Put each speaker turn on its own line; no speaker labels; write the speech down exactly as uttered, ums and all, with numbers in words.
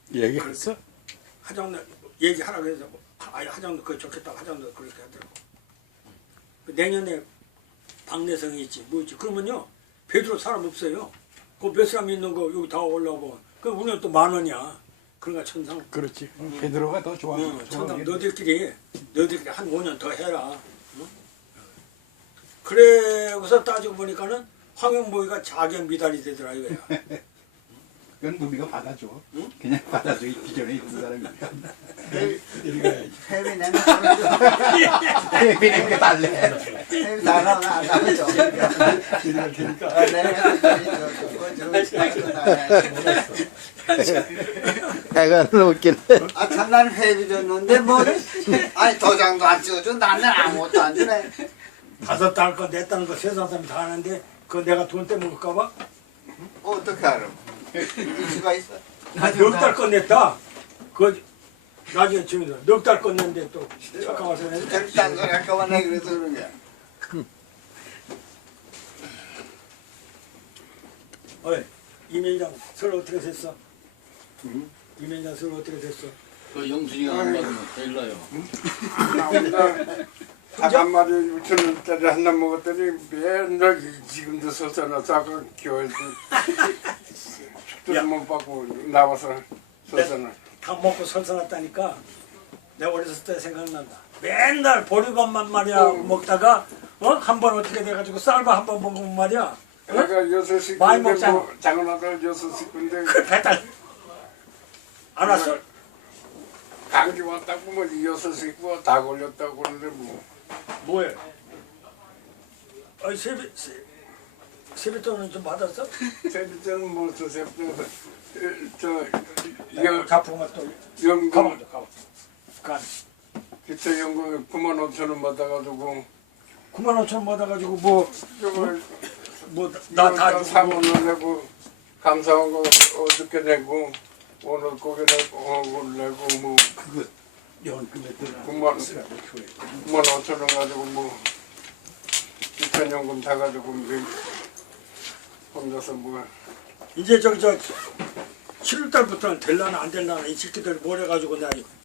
얘기했어?
하정도 얘기하라고 해서 아 하정도 그거 좋겠다고 하정도 그렇게 하더라고. 내년에 박내성이 있지 뭐 있지 그러면요 배주로 사람 없어요. 그 몇 사람 있는 거 여기 다 올라오고 그 우리는 또 만 원이야. 그러니까 천상
그렇지. 베드로가 더 좋아.
응, 천상 너희들끼리 너희들끼리 한 오 년 더 해라. 응? 그래서 따지고 보니까는 황영보이가 자격 미달이 되더라 이거야.
그건 우리가 받아줘.
응?
그냥 받아줘. 이 기존에 있는 사람이.
해비 내면 떨어져.
해비 내게 달래.
해비 다 나오나 안 나오죠.
드릴 테니까.
아, 내면
애가 웃기네.
아, 참 나는 회비 줬는데 뭐 아니 도장도 안 찍어줘. 나는 아무것도 안 주네.
다섯 달 거 내 딸 거 세상 사람이 다 하는데 그거 내가 돈 떼먹을까 봐?
어떻게 알아? 이슈가 있어.
넉달 거 냈다. 그 나중에 지금 넉달 거 냈는데 또 잠깐 와서 냈는데
저렇게 딴 소리 할까봐 내가 그래서 그런 거야.
어이 이면장 설 어떻게 됐어? 응? 이면장 설 어떻게 됐어?
그 영순이가 안 받으면 큰일 나요.
닭 한 마리 육천 원짜리 하나 먹었더니 맨날 지금도 설사나서 아까 교회에서 축도 못 받고 나와서 설사나.
다 먹고 설사났다니까 내가 어렸을 때 생각난다. 맨날 보리밥만 말이야 먹다가 어? 한 번 어떻게 돼가지고 쌀밥 한 번 먹으면 말이야
내가 여섯
많이
식구인데
먹잖아.
뭐 작은 아들 여섯 식구인데
그 배탈 안 왔어?
감기 왔다고 뭐 여섯 식구가 다 걸렸다고 그러는데 뭐
뭐해? 아니 세배 세, 세뱃돈은 좀 받았어?
세비자는 뭐 저세비자 저
여
여-
자풍만 또
연금
가보자 가보. 간
기초연금 구만 오천 원 받아가지고
구만 오천 원 받아가지고 뭐
저걸
뭐나다
사만 원 내고 감사한 거 어저께 내고 오늘 고기 내고 오늘 내고 뭐
연금에 들어.
구만 구만 오천 원 가지고 뭐 기초연금 사가지고 뭐 혼자서 뭐
이제 저기 저 칠월 달부터는 될라나 안 될라나 이 새끼들 뭘 해가지고 나